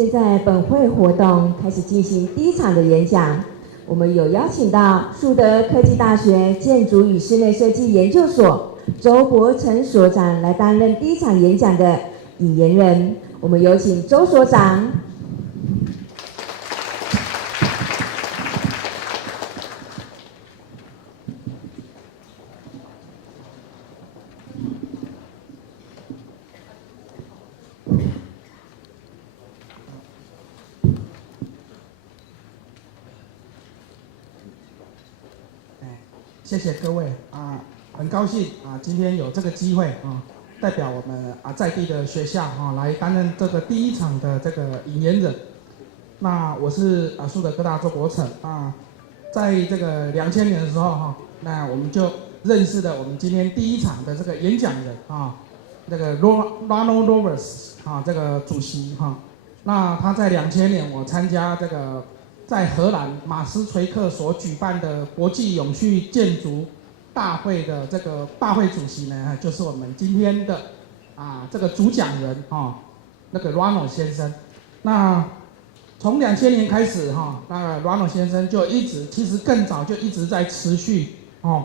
现在本会活动开始进行第一场的演讲，我们有邀请到树德科技大学建筑与室内设计研究所周伯成所长来担任第一场演讲的引言人，我们有请周所长。谢谢各位很高兴今天有这个机会代表我们在地的学校来担任这个第一场的这个引言人。那我是树德科大周伯成在这个2000年的时候那我们就认识了我们今天第一场的这个演讲人这个 Ronald Roberts 这个主席那他在2000年我参加这个。在荷兰马斯垂克所举办的国际永续建筑大会的这个大会主席呢，就是我们今天的这个主讲人那个 Ronald 先生。那从2000年开始那个 Ronald 先生就其实更早就一直在持续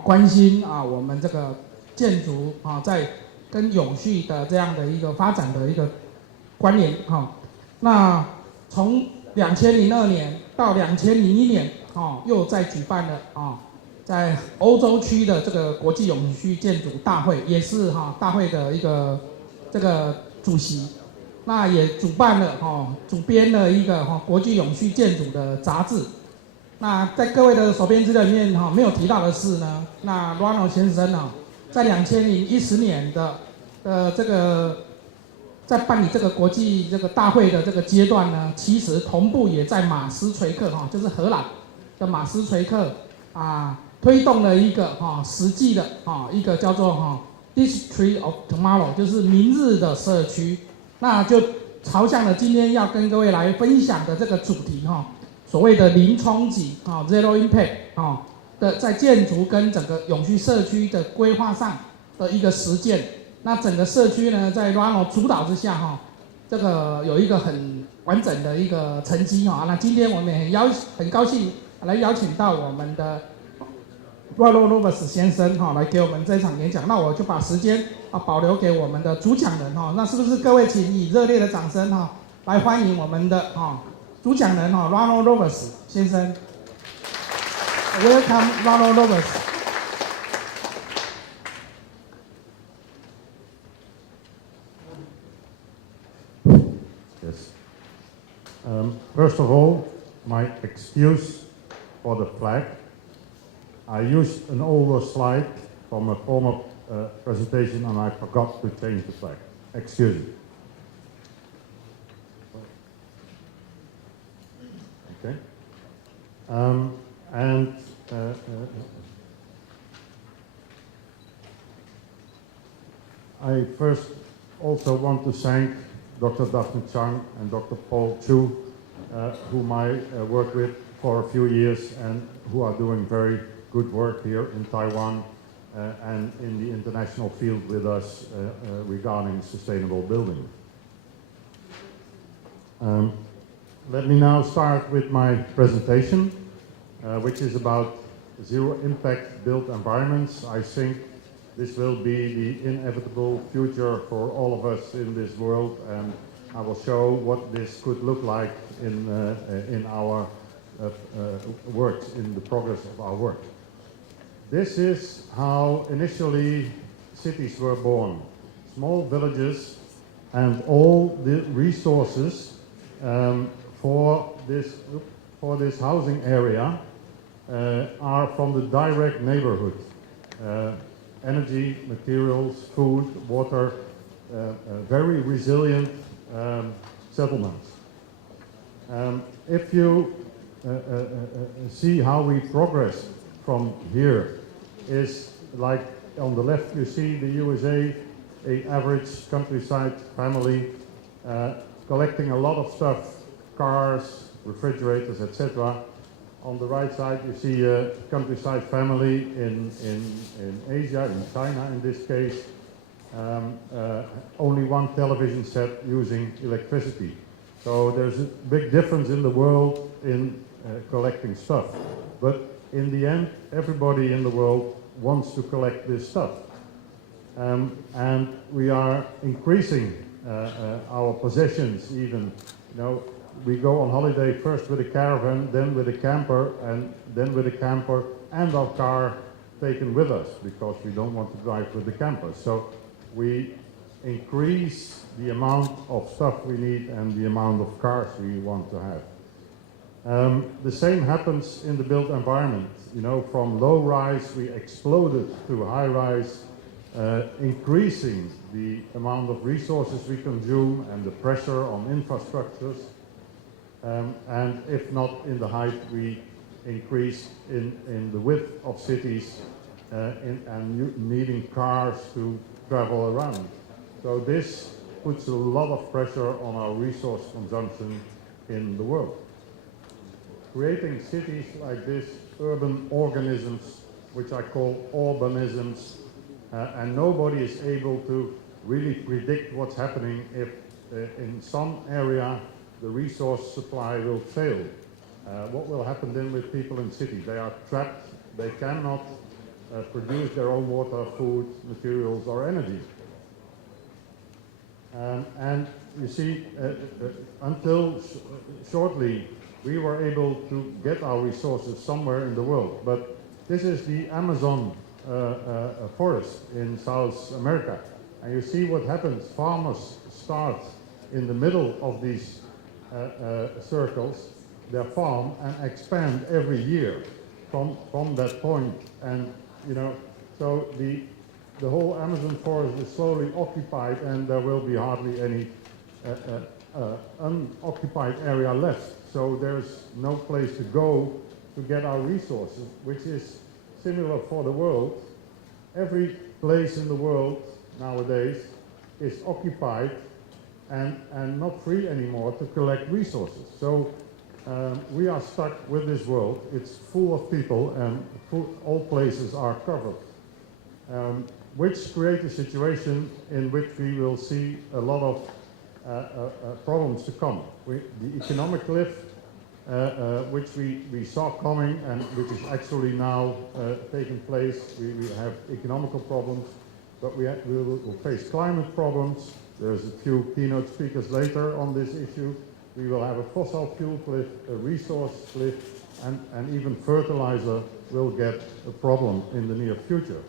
关心我们这个建筑在跟永续的这样的一个发展的一个关联那从2002年到2001年又再举办了在欧洲区的这个国际永续建筑大会，也是大会的一个这个主席，那也主编了一个国际永续建筑的杂志。那在各位的手边资料里面没有提到的是呢，那 Ronald 先生在2010年的这个。在办理这个国际这个大会的这个阶段呢，其实同步也在马斯垂克就是荷兰的马斯垂克推动了一个实际的一个叫做District of Tomorrow， 就是明日的社区。那就朝向了今天要跟各位来分享的这个主题所谓的零冲击Zero Impact 的在建筑跟整个永续社区的规划上的一个实践。那整个社区呢，在 Ronald 主导之下这个有一个很完整的一个成绩那今天我们也很高兴来邀请到我们的 Ronald Roberts 先生来给我们这场演讲。那我就把时间保留给我们的主讲人那是不是各位请以热烈的掌声来欢迎我们的主讲人Ronald Roberts 先生。Welcome Ronald Roberts。First of all, my excuse for the flag. I used an older slide from a former presentation and I forgot to change the flag. Excuse me. Okay. I first also want to thank Dr. Daphne Chang and Dr. Paul Chu, whom I worked with for a few years and who are doing very good work here in Taiwan and in the international field with us regarding sustainable building. Let me now start with my presentation, which is about zero impact built environments. I think this will be the inevitable future for all of us in this world, and I will show what this could look like in our work, in the progress of our work. This is how initially cities were born. Small villages, and all the resources for this housing area are from the direct neighborhood. Energy, materials, food, water, very resilient settlements. If you see how we progress from here, is like on the left you see the USA, a average countryside family collecting a lot of stuff, cars, refrigerators, etc. On the right side you see a countryside family in Asia, in China in this case, only one television set using electricity. So there's a big difference in the world in collecting stuff. But in the end, everybody in the world wants to collect this stuff. And we are increasing our possessions even. You know, we go on holiday first with a caravan, then with a camper, and then with a camper and our car taken with us because we don't want to drive with the camper. So we increase the amount of stuff we need and the amount of cars we want to have. The same happens in the built environment. You know, from low rise we exploded to high rise, increasing the amount of resources we consume and the pressure on infrastructures. And if not in the height, we increase in the width of cities and needing cars to travel around. So this puts a lot of pressure on our resource consumption in the world. Creating cities like this, urban organisms, which I call urbanisms, and nobody is able to really predict what's happening if in some area the resource supply will fail. What will happen then with people in cities? They are trapped, they cannot produce their own water, food, materials or energy. And you see, until shortly, we were able to get our resources somewhere in the world. But this is the Amazon forest in South America. And you see what happens. Farmers start in the middle of these circles, their farm, and expand every year from that point. And, you know, so the whole Amazon forest is slowly occupied, and there will be hardly any unoccupied area left. So there's no place to go to get our resources, which is similar for the world. Every place in the world nowadays is occupied and not free anymore to collect resources. So we are stuck with this world. It's full of people and all places are covered. Which creates a situation in which we will see a lot of problems to come. The economic cliff, which we saw coming and which is actually now taking place. We have economical problems, but we will face climate problems. There's a few keynote speakers later on this issue. We will have a fossil fuel cliff, a resource cliff, and even fertilizer will get a problem in the near future.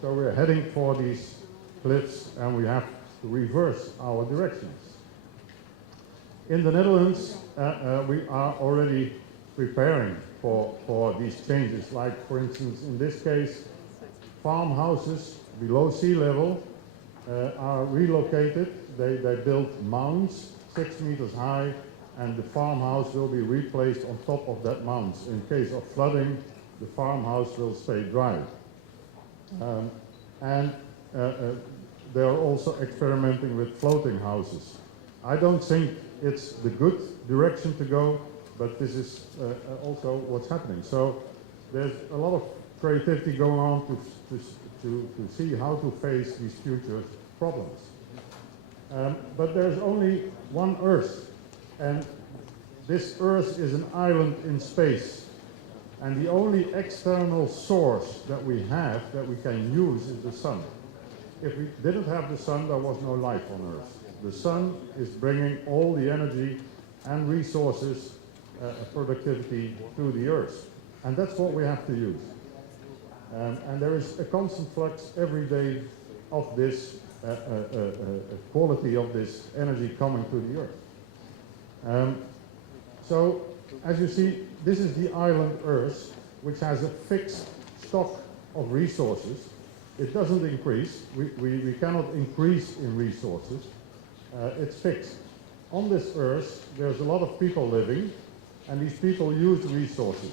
So we're heading for these cliffs and we have to reverse our directions. In the Netherlands, we are already preparing for these changes. Like, for instance, in this case, farmhouses below sea level are relocated. They built mounds 6 meters high, and the farmhouse will be replaced on top of that mound. In case of flooding, the farmhouse will stay dry. They're also experimenting with floating houses. I don't think it's the good direction to go, but this is also what's happening. So there's a lot of creativity going on to see how to face these future problems. But there's only one Earth, and this Earth is an island in space. And the only external source that we have that we can use is the sun. If we didn't have the sun, there was no life on Earth. The sun is bringing all the energy and resources, productivity to the Earth. And that's what we have to use. And there is a constant flux every day of this quality of this energy coming to the Earth. So, as you see, this is the island Earth, which has a fixed stock of resources. It doesn't increase. We cannot increase in resources. It's fixed. On this Earth, there's a lot of people living, and these people use resources.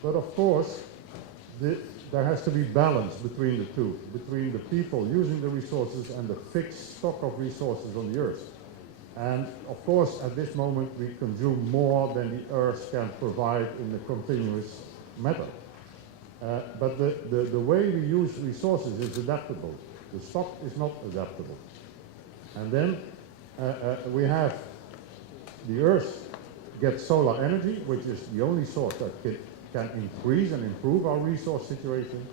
But of course, there has to be balance between the two, between the people using the resources and the fixed stock of resources on the Earth. And of course, at this moment, we consume more than the Earth can provide in a continuous manner. But the way we use resources is adaptable. The stock is not adaptable. And then we have the Earth gets solar energy, which is the only source that can increase and improve our resource situation.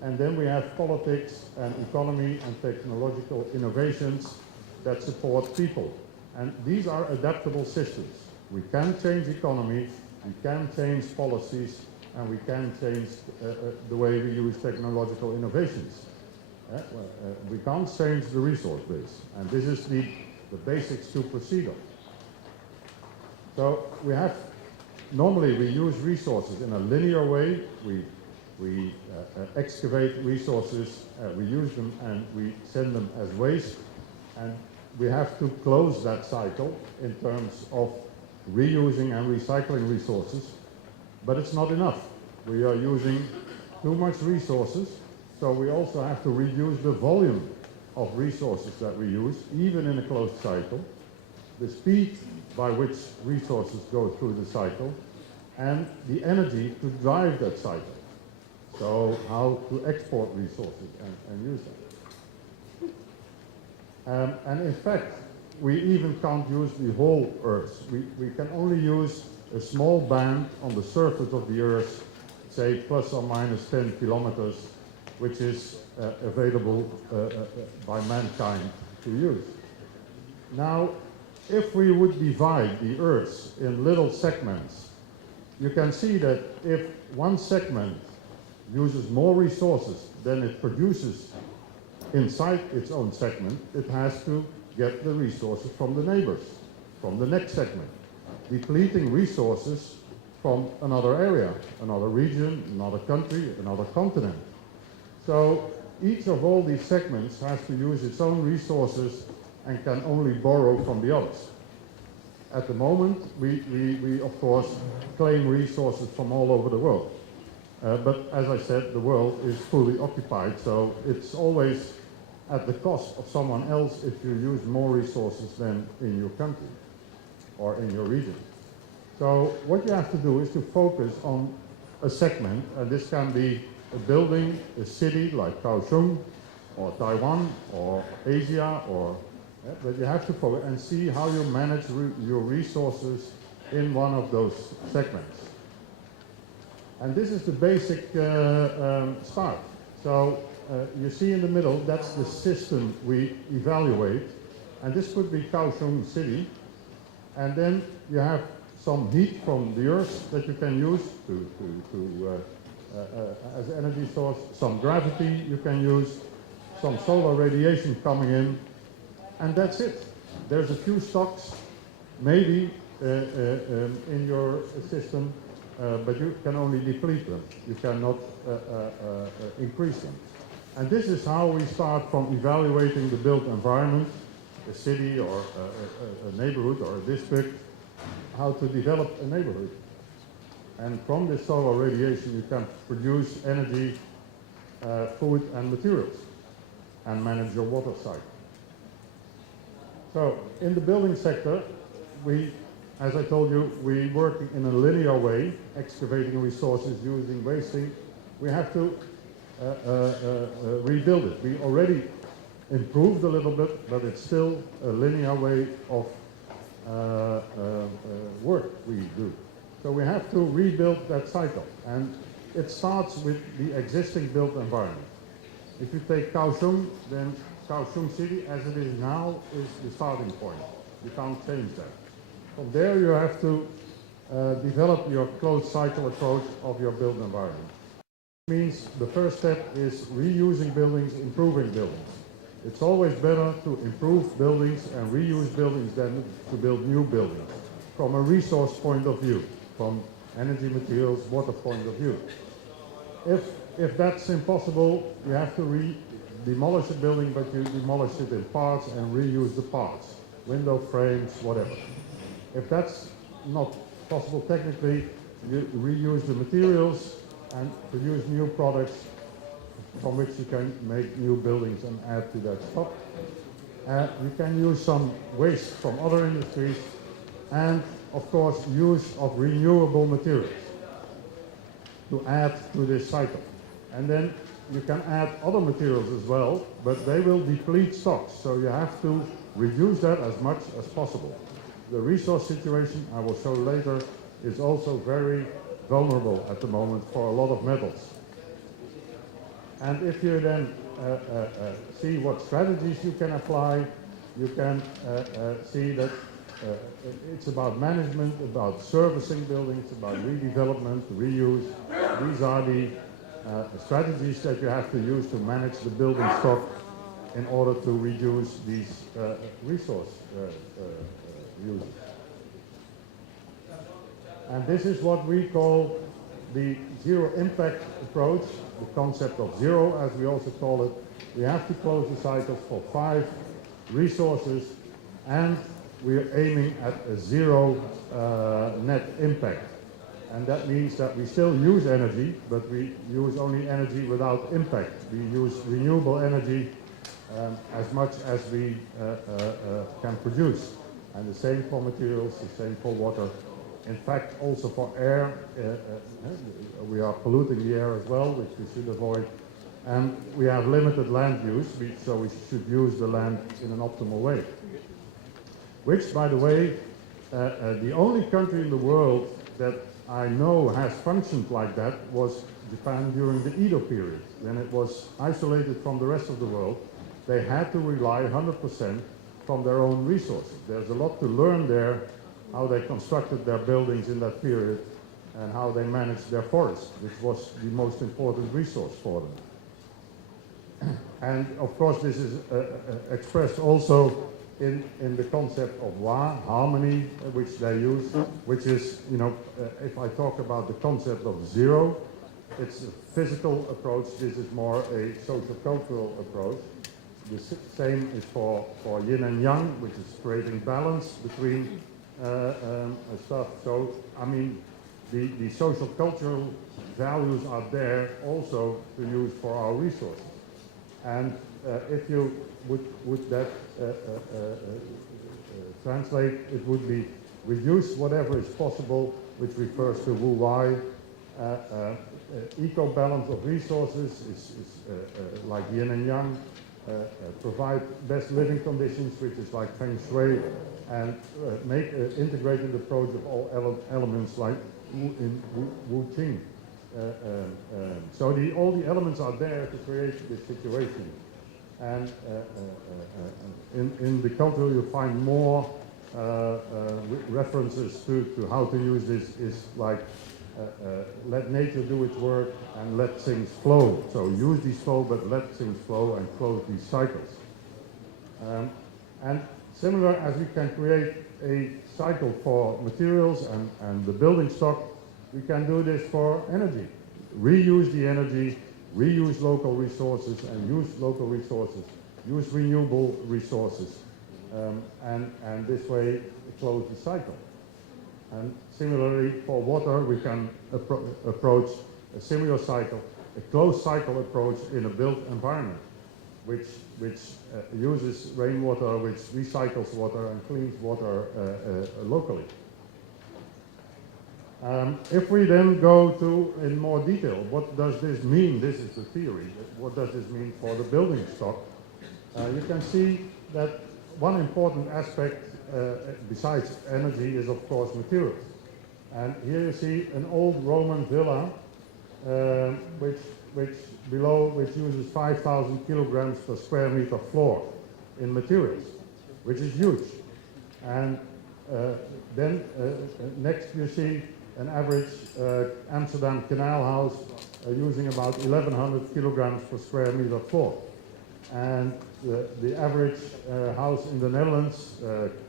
And then we have politics and economy and technological innovations that support people. And these are adaptable systems. We can change economy, we can change policies, and we can change the way we use technological innovations. We can't change the resource base, and this is the basics to proceed on. So normally we use resources in a linear way. We excavate resources, we use them, and we send them as waste. And we have to close that cycle in terms of reusing and recycling resources. But it's not enough. We are using too much resources, so we also have to reduce the volume of resources that we use, even in a closed cycle, the speed by which resources go through the cycle, and the energy to drive that cycle. So how to export resources and use them. And in fact, we even can't use the whole Earth. We can only use a small band on the surface of the Earth, say plus or minus 10 kilometers, which is available by mankind to use. Now, if we would divide the Earth in little segments, you can see that if one segment uses more resources than it produces inside its own segment, it has to get the resources from the neighbors, from the next segment, depleting resources from another area, another region, another country, another continent. So each of all these segments has to use its own resources and can only borrow from the others. At the moment, we of course claim resources from all over the world. But as I said, the world is fully occupied, so it's always at the cost of someone else if you use more resources than in your country or in your region. So what you have to do is to focus on a segment, and this can be a building, a city like Kaohsiung, or Taiwan, or Asia, but you have to focus and see how you manage your resources in one of those segments. And this is the basic start. So you see in the middle, that's the system we evaluate. And this could be Kaohsiung City. And then you have some heat from the earth that you can use as energy source, some gravity you can use, some solar radiation coming in, and that's it. There's a few stocks, maybe in your system, but you can only deplete them. You cannot increase them. And this is how we start from evaluating the built environment, a city or a neighborhood or a district, how to develop a neighborhood. And from this solar radiation you can produce energy, food and materials, and manage your water cycle. So in the building sector, as I told you, we work in a linear way, excavating resources, using wasting. We have to rebuild it. We already improved a little bit, but it's still a linear way of work we do. So we have to rebuild that cycle, and it starts with the existing built environment. If you take Kaohsiung, then Kaohsiung City, as it is now, is the starting point. You can't change that. From there, you have to develop your closed cycle approach of your built environment. It means the first step is reusing buildings, improving buildings. It's always better to improve buildings and reuse buildings than to build new buildings, from a resource point of view, from energy, materials, water point of view. If that's impossible, you have to demolish a building, but you demolish it in parts and reuse the parts, window frames, whatever. If that's not possible technically, you reuse the materials and produce new products from which you can make new buildings and add to that stock. You can use some waste from other industries, and of course use of renewable materials to add to this cycle. And then you can add other materials as well, but they will deplete stocks, so you have to reduce that as much as possible. the resource situation, I will show later, is also very vulnerable at the moment for a lot of metals. And if you then see what strategies you can apply, you can see that it's about management, about servicing buildings, about redevelopment, reuse. These are the strategies that you have to use to manage the building stock in order to reduce these resource uses. And this is what we call the zero impact approach, the concept of zero, as we also call it. We have to close the cycles for 5 resources, and we're aiming at a zero net impact. And that means that we still use energy, but we use only energy without impact. We use renewable energy as much as we can produce. And the same for materials, the same for water. In fact, also for air, we are polluting the air as well, which we should avoid. And we have limited land use, so we should use the land in an optimal way. Which, by the way, the only country in the world that I know has functioned like that was Japan during the Edo period. When it was isolated from the rest of the world, they had to rely 100% from their own resources. There's a lot to learn there, how they constructed their buildings in that period and how they managed their forest, which was the most important resource for them. And of course this is expressed also in the concept of Wa, harmony, which they use, which is, if I talk about the concept of zero, it's a physical approach. This is more a social-cultural approach. The same is for yin and yang, which is creating balance between stuff. So, I mean, the social-cultural values are there also to use for our resources. And if you would that translate, it would be reduce whatever is possible, which refers to Wu Wai. Eco-balance of resources is like yin and yang. Provide best living conditions, which is like feng shui, and make an integrated approach of all elements like in Wu Qing. So all the elements are there to create this situation. And in the culture you'll find more references to how to use this is like let nature do its work and let things flow. So use these flow, but let things flow and close these cycles. And similar as we can create a cycle for materials and the building stock, we can do this for energy. Reuse the energy, reuse local resources and use local resources, use renewable resources, and this way close the cycle. And similarly for water, we can approach a similar cycle, a closed cycle approach in a built environment, which uses rainwater, which recycles water and cleans water locally. If we then go to in more detail, what does this mean? This is the theory. What does this mean for the building stock? You can see that one important aspect besides energy is of course materials. And here you see an old Roman villa which uses 5,000 kilograms per square meter floor in materials, which is huge. And then next you see an average Amsterdam canal house using about 1,100 kilograms per square meter floor. And the average house in the Netherlands,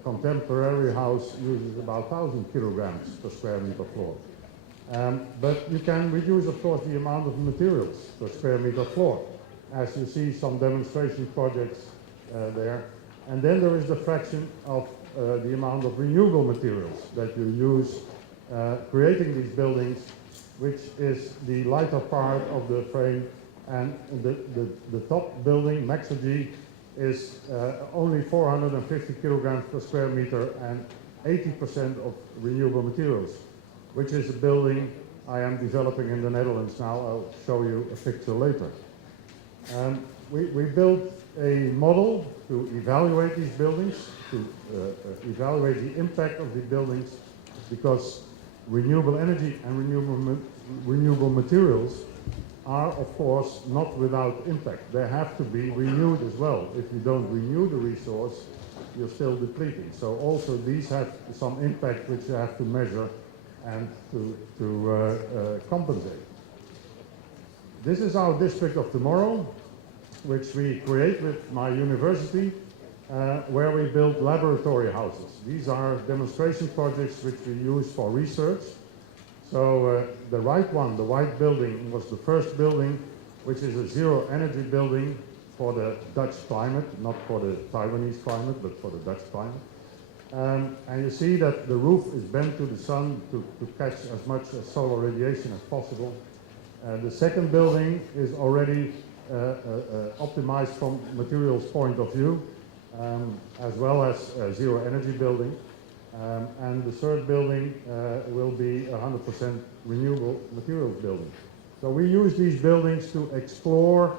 contemporary house, uses about 1,000 kilograms per square meter floor. But you can reduce, of course, the amount of materials per square meter floor, as you see some demonstration projects there. And then there is the fraction of the amount of renewable materials that you use creating these buildings, which is the lighter part of the frame. And the top building, Maxogy, is only 450 kilograms per square meter and 80% of renewable materials, which is a building I am developing in the Netherlands now. I'll show you a picture later. We built a model to evaluate these buildings, to evaluate the impact of the buildings, because renewable energy and renewable materials are, of course, not without impact. They have to be renewed as well. If you don't renew the resource, you're still depleting. So also these have some impact which you have to measure and to compensate. This is our district of tomorrow, which we create with my university, where we build laboratory houses. These are demonstration projects which we use for research. So the right one, the white building, was the first building which is a zero energy building for the Dutch climate, not for the Taiwanese climate, but for the Dutch climate. And you see that the roof is bent to the sun to catch as much solar radiation as possible. The second building is already optimized from materials point of view, as well as a zero energy building. And the third building will be 100% renewable materials building. So we use these buildings to explore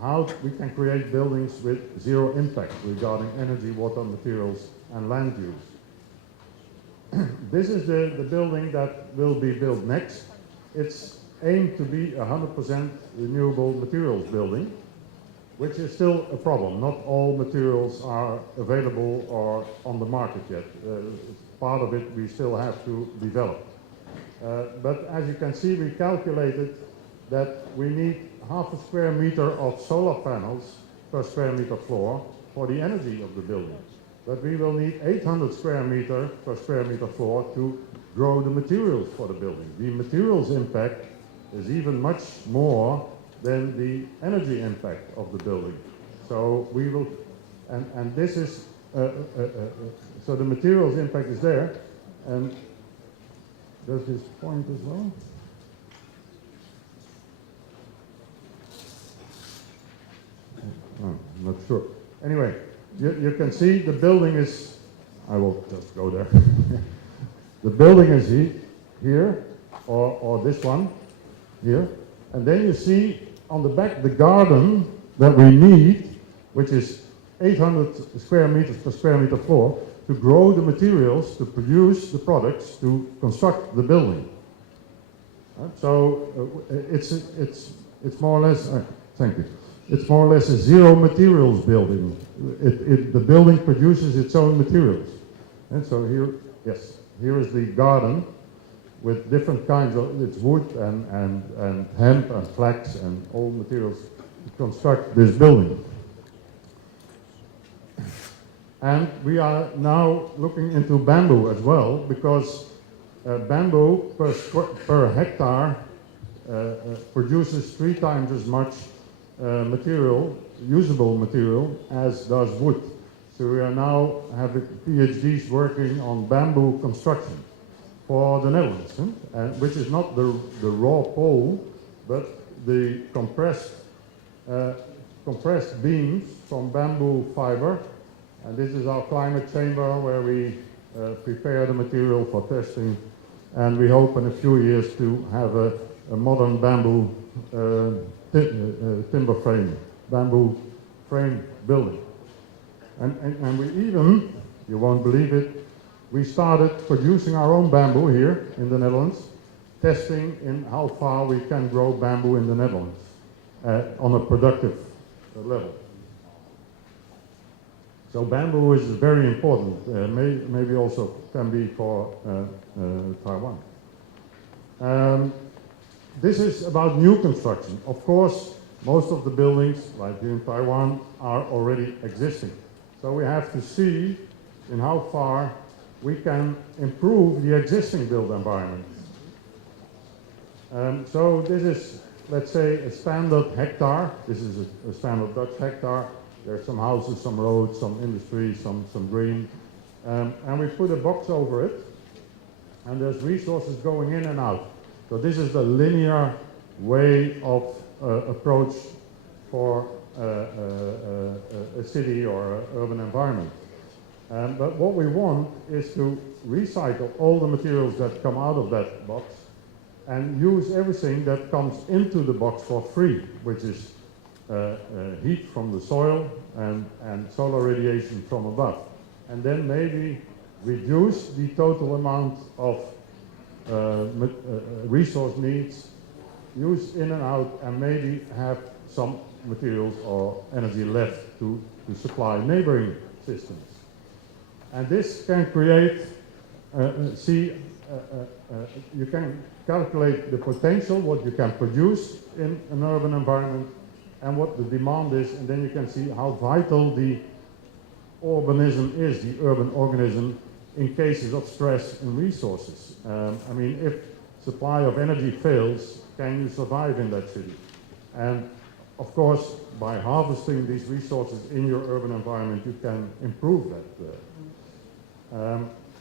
how we can create buildings with zero impact regarding energy, water, materials, and land use. This is the building that will be built next. It's aimed to be 100% renewable materials building, which is still a problem. Not all materials are available or on the market yet. Part of it we still have to develop. But as you can see, we calculated that we need 0.5 square meter of solar panels per square meter floor for the energy of the building. But we will need 800 square meter per square meter floor to grow the materials for the building. The materials impact is even much more than the energy impact of the building. So we will, and this is, so the materials impact is there, and does this point as well? Oh, I'm not sure. Anyway, you can see the building is, I will just go there. The building is here, or this one, here. And then you see on the back the garden that we need, which is 800 square meters per square meter floor, to grow the materials, to produce the products, to construct the building. So it's more or less, thank you. It's more or less a zero materials building. The building produces its own materials. And so here, yes, here is the garden with different kinds of, it's wood and hemp and flax and all materials to construct this building. And we are now looking into bamboo as well, because bamboo per hectare produces 3 times as much material, usable material, as does wood. So we are now having PhDs working on bamboo construction for the Netherlands, which is not the raw pole, but the compressed beams from bamboo fiber. And this is our climate chamber where we prepare the material for testing, and we hope in a few years to have a modern bamboo timber frame, bamboo frame building. And we even, you won't believe it, we started producing our own bamboo here in the Netherlands, testing in how far we can grow bamboo in the Netherlands on a productive level. So bamboo is very important, maybe also can be for Taiwan. This is about new construction. Of course, most of the buildings, like here in Taiwan, are already existing. So we have to see in how far we can improve the existing built environment. So this is, let's say, a standard hectare. This is a standard Dutch hectare. There's some houses, some roads, some industry, some green. And we put a box over it, and there's resources going in and out. So this is the linear way of approach for a city or an urban environment. But what we want is to recycle all the materials that come out of that box and use everything that comes into the box for free, which is heat from the soil and solar radiation from above. And then maybe reduce the total amount of resource needs, use in and out, and maybe have some materials or energy left to supply neighboring systems. And this can create, you can calculate the potential, what you can produce in an urban environment, and what the demand is, and then you can see how vital the urbanism is, the urban organism, in cases of stress and resources. I mean, if supply of energy fails, can you survive in that city? And of course, by harvesting these resources in your urban environment, you can improve that.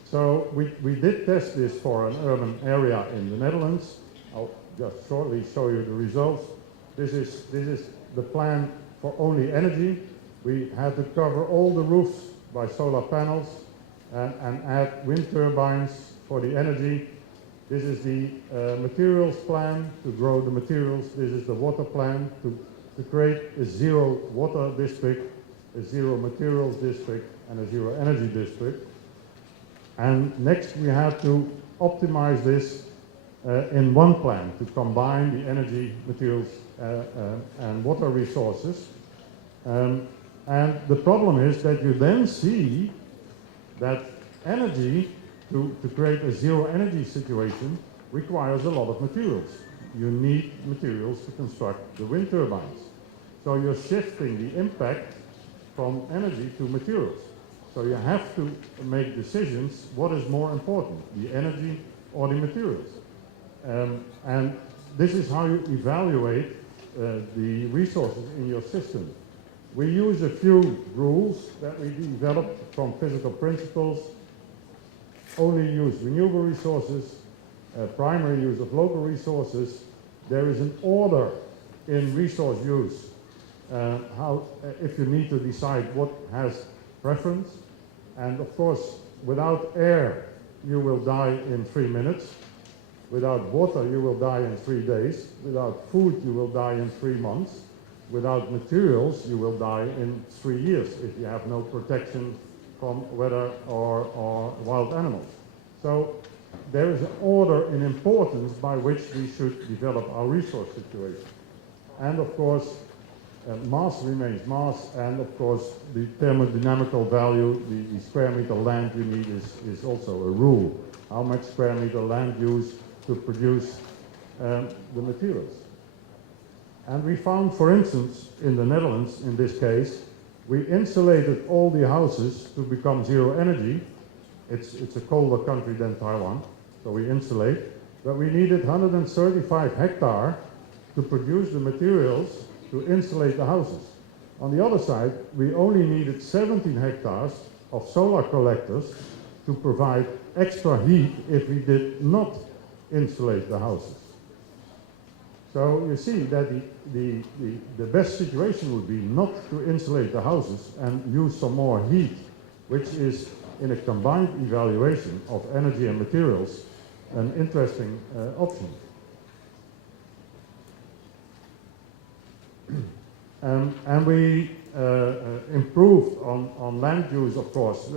So we did test this for an urban area in the Netherlands. I'll just shortly show you the results. This is the plan for only energy. We had to cover all the roofs by solar panels and add wind turbines for the energy. This is the materials plan to grow the materials. This is the water plan to create a zero water district, a zero materials district, and a zero energy district. And next we had to optimize this in one plan to combine the energy, materials, and water resources. And the problem is that you then see that energy, to create a zero energy situation, requires a lot of materials. You need materials to construct the wind turbines. So you're shifting the impact from energy to materials. So you have to make decisions, what is more important, the energy or the materials? And this is how you evaluate the resources in your system. We use a few rules that we developed from physical principles. Only use renewable resources, primary use of local resources. There is an order in resource use. If you need to decide what has preference. And of course, without air, you will die in 3 minutes. Without water, you will die in 3 days. Without food, you will die in 3 months. Without materials, you will die in 3 years if you have no protection from weather or wild animals. So there is an order in importance by which we should develop our resource situation. And of course, mass remains mass, and of course the thermodynamical value, the square meter land you need is also a rule. How much square meter land used to produce the materials. And we found, for instance, in the Netherlands, in this case, we insulated all the houses to become zero energy. It's a colder country than Taiwan, so we insulate. But we needed 135 hectares to produce the materials to insulate the houses. On the other side, we only needed 17 hectares of solar collectors to provide extra heat if we did not insulate the houses. So you see that the best situation would be not to insulate the houses and use some more heat, which is, in a combined evaluation of energy and materials, an interesting option. And we improved on land use, of course.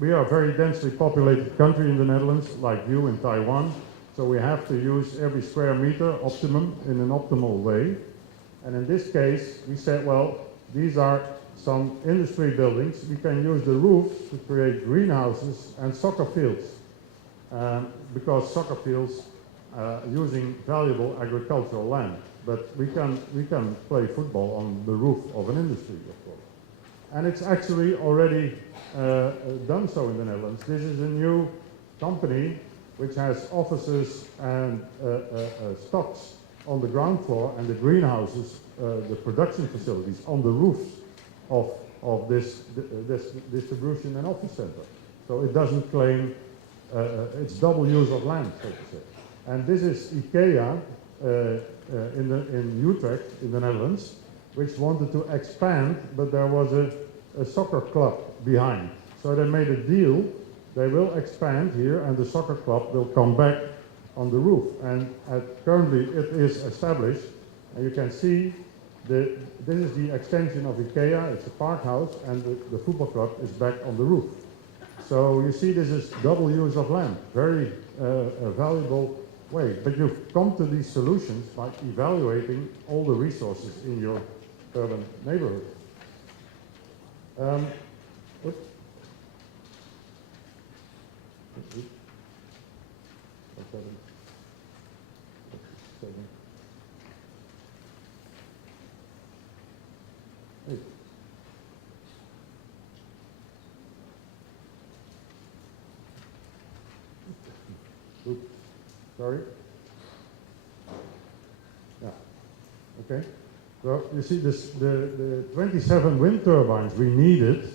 We are a very densely populated country in the Netherlands, like you in Taiwan. So we have to use every square meter optimum in an optimal way. And in this case, we said, well, these are some industry buildings. We can use the roofs to create greenhouses and soccer fields. Because soccer fields using valuable agricultural land. But we can play football on the roof of an industry, of course. And it's actually already done so in the Netherlands. This is a new company which has offices and stocks on the ground floor, and the greenhouses, the production facilities on the roofs of this distribution and office center. So it doesn't claim, it's double use of land, so to say. And this is IKEA in Utrecht, in the Netherlands, which wanted to expand, but there was a soccer club behind. So they made a deal. They will expand here, and the soccer club will come back on the roof. And currently it is established, and you can see this is the extension of IKEA, it's a park house, and the football club is back on the roof. So you see this is double use of land, very valuable way. But you come to these solutions by evaluating all the resources in your urban neighborhood. Oops. Oops, sorry. Yeah, okay. Well, you see this, the 27 wind turbines we needed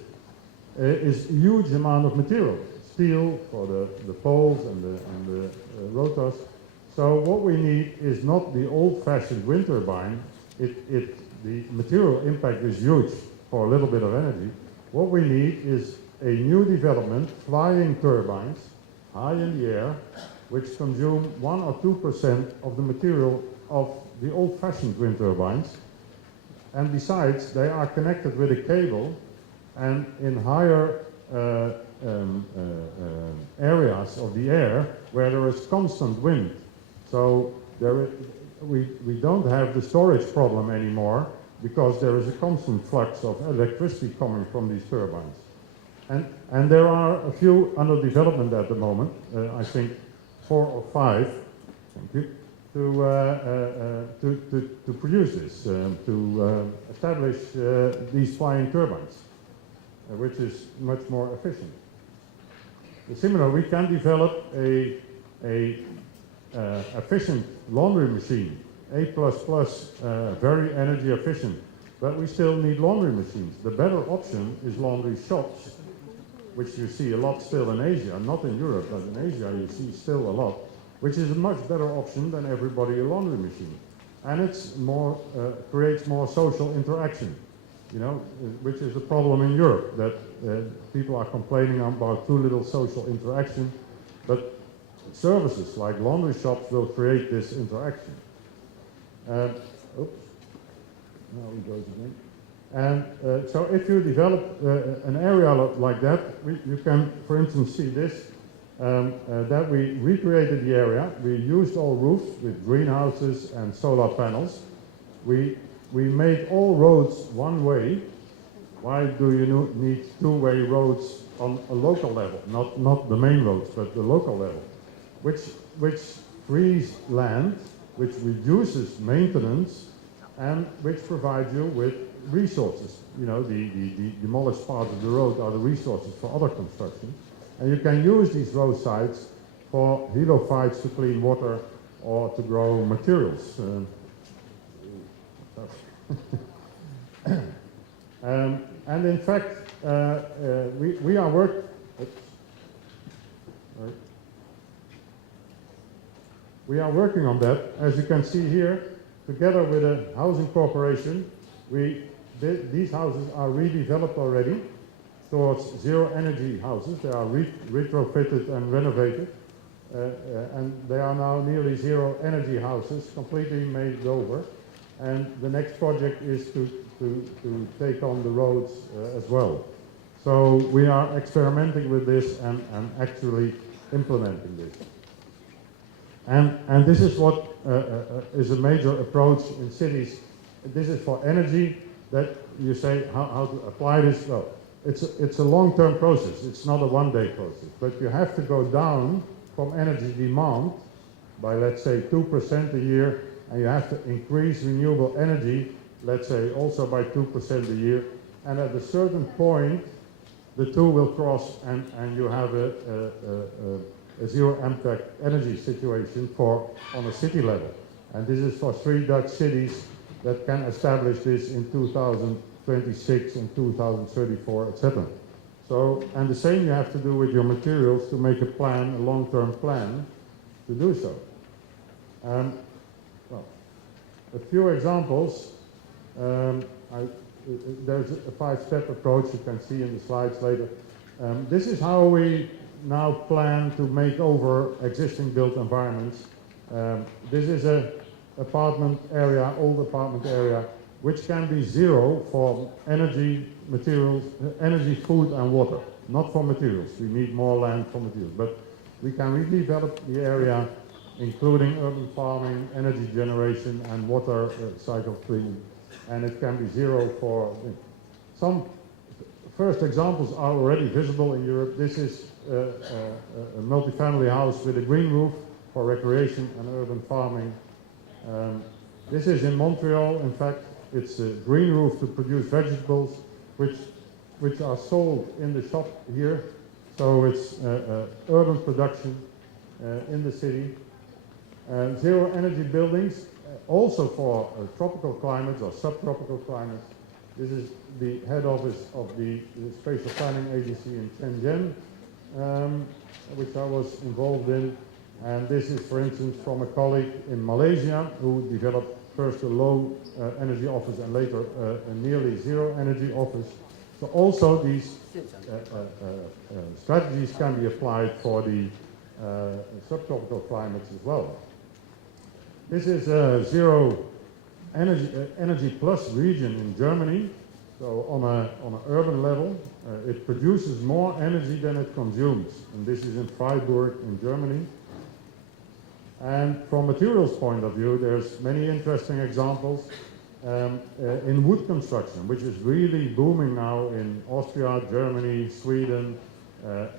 is a huge amount of material. Steel for the poles and the rotors. So what we need is not the old-fashioned wind turbine. The material impact is huge for a little bit of energy. What we need is a new development, flying turbines, high in the air, which consume 1 or 2% of the material of the old-fashioned wind turbines. And besides, they are connected with a cable, and in higher areas of the air where there is constant wind. So we don't have the storage problem anymore because there is a constant flux of electricity coming from these turbines. And there are a few under development at the moment, I think 4 or 5, thank you, to produce this, to establish these flying turbines, which is much more efficient. Similar, we can develop a efficient laundry machine, A++, very energy efficient, but we still need laundry machines. The better option is laundry shops, which you see a lot still in Asia, not in Europe, but in Asia you see still a lot, which is a much better option than everybody a laundry machine. And it's more, creates more social interaction, you know, which is a problem in Europe, that people are complaining about too little social interaction, but services like laundry shops will create this interaction. Oops, now it goes again. And so if you develop an area like that, you can, for instance, see this, that we recreated the area. We used all roofs with greenhouses and solar panels. We made all roads one way. Why do you need two-way roads on a local level? Not the main roads, but the local level, which frees land, which reduces maintenance, and which provides you with resources. You know, the demolished parts of the road are the resources for other construction. And you can use these roadsides for helophytes to clean water or to grow materials. And in fact, we are working on that. As you can see here, together with a housing corporation, these houses are redeveloped already towards zero energy houses. They are retrofitted and renovated, and they are now nearly zero energy houses, completely made over. And the next project is to take on the roads as well. So we are experimenting with this and actually implementing this. And this is what is a major approach in cities. This is for energy, that you say how to apply this. Well, it's a long-term process. It's not a one-day process. But you have to go down from energy demand by, let's say, 2% a year, and you have to increase renewable energy, let's say, also by 2% a year. And at a certain point, the two will cross, and you have a zero impact energy situation on a city level. And this is for 3 Dutch cities that can establish this in 2026 and 2034, etc. So, and the same you have to do with your materials to make a plan, a long-term plan to do so. Well, a few examples. There's a 5-step approach you can see in the slides later. This is how we now plan to make over existing built environments. This is a apartment area, old apartment area, which can be zero for energy, materials, energy, food and water. Not for materials, we need more land for materials, but we can redevelop the area, including urban farming, energy generation and water cycle cleaning, and it can be zero for some first examples are already visible in Europe. This is a multi-family house with a green roof for recreation and urban farming. This is in Montreal. In fact, it's a green roof to produce vegetables, which are sold in the shop here. So it's urban production in the city. Zero energy buildings, also for tropical climates or subtropical climates. This is the head office of the Spatial Planning Agency in Shenzhen, which I was involved in. And this is, for instance, from a colleague in Malaysia who developed first a low energy office and later a nearly zero energy office. So also these strategies can be applied for the subtropical climates as well. This is a zero energy plus region in Germany. So on an urban level, it produces more energy than it consumes. And this is in Freiburg in Germany. And from materials point of view, there's many interesting examples in wood construction, which is really booming now in Austria, Germany, Sweden,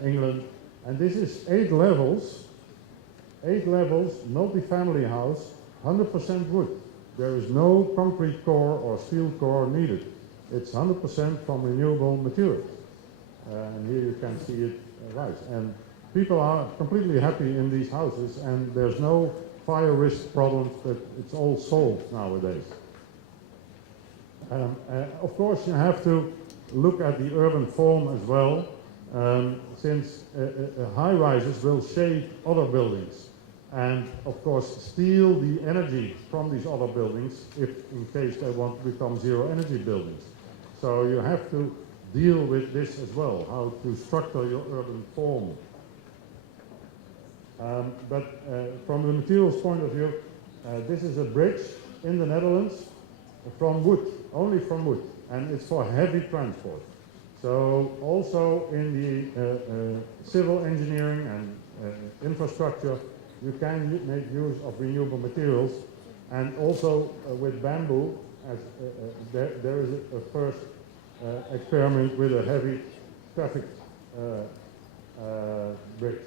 England. And this is 8 levels, multi-family house, 100% wood. There is no concrete core or steel core needed. It's 100% from renewable materials. And here you can see it rise. And people are completely happy in these houses, and there's no fire risk problems, but it's all solved nowadays. Of course, you have to look at the urban form as well, since high-rises will shade other buildings. And of course steal the energy from these other buildings if in case they want to become zero energy buildings. So you have to deal with this as well, how to structure your urban form. But from the materials point of view, this is a bridge in the Netherlands from wood, only from wood, and it's for heavy transport. So also in the civil engineering and infrastructure, you can make use of renewable materials, and also with bamboo, as there is a first experiment with a heavy traffic bridge.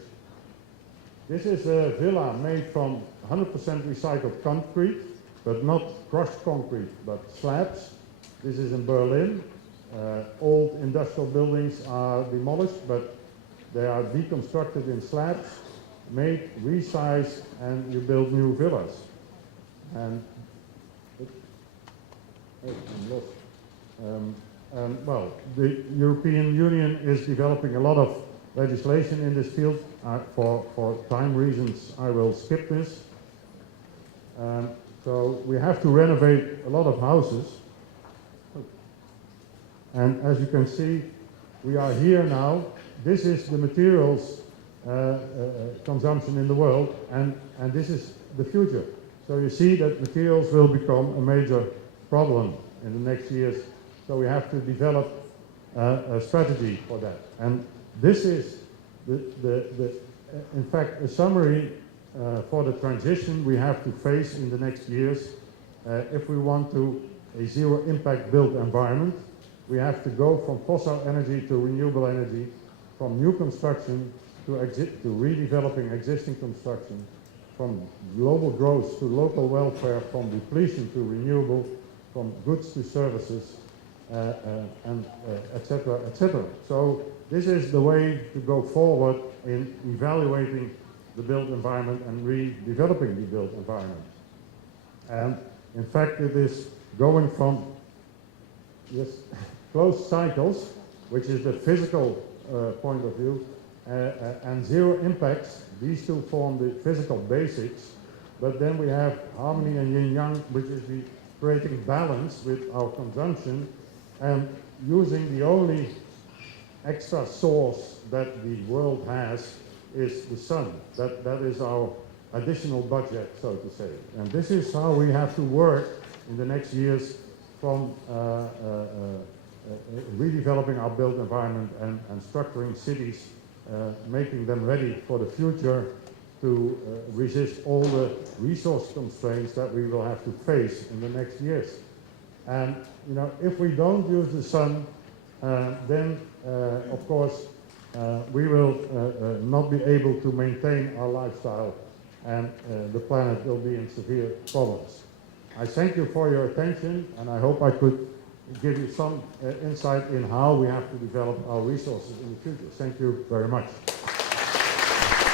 This is a villa made from 100% recycled concrete, but not crushed concrete, but slabs. This is in Berlin. Old industrial buildings are demolished, but they are deconstructed in slabs, made, resized, and you build new villas. And well, the European Union is developing a lot of legislation in this field. For time reasons, I will skip this. So we have to renovate a lot of houses. And as you can see, we are here now. This is the materials consumption in the world, and this is the future. So you see that materials will become a major problem in the next years. So we have to develop a strategy for that. And this is in fact a summary for the transition we have to face in the next years. If we want a zero impact built environment, we have to go from fossil energy to renewable energy, from new construction to redeveloping existing construction, from global growth to local welfare, from depletion to renewable, from goods to services, and etc., etc. So this is the way to go forward in evaluating the built environment and redeveloping the built environment. And in fact, it is going from closed cycles, which is the physical point of view, and zero impacts. These two form the physical basics, but then we have harmony and yin-yang, which is the creating balance with our consumption and using the only extra source that the world has is the sun. That is our additional budget, so to say. And this is how we have to work in the next years from redeveloping our built environment and structuring cities, making them ready for the future to resist all the resource constraints that we will have to face in the next years. And you know, if we don't use the sun, then of course we will not be able to maintain our lifestyle, and the planet will be in severe problems. I thank you for your attention, and I hope I could give you some insight in how we have to develop our resources in the future. Thank you very much.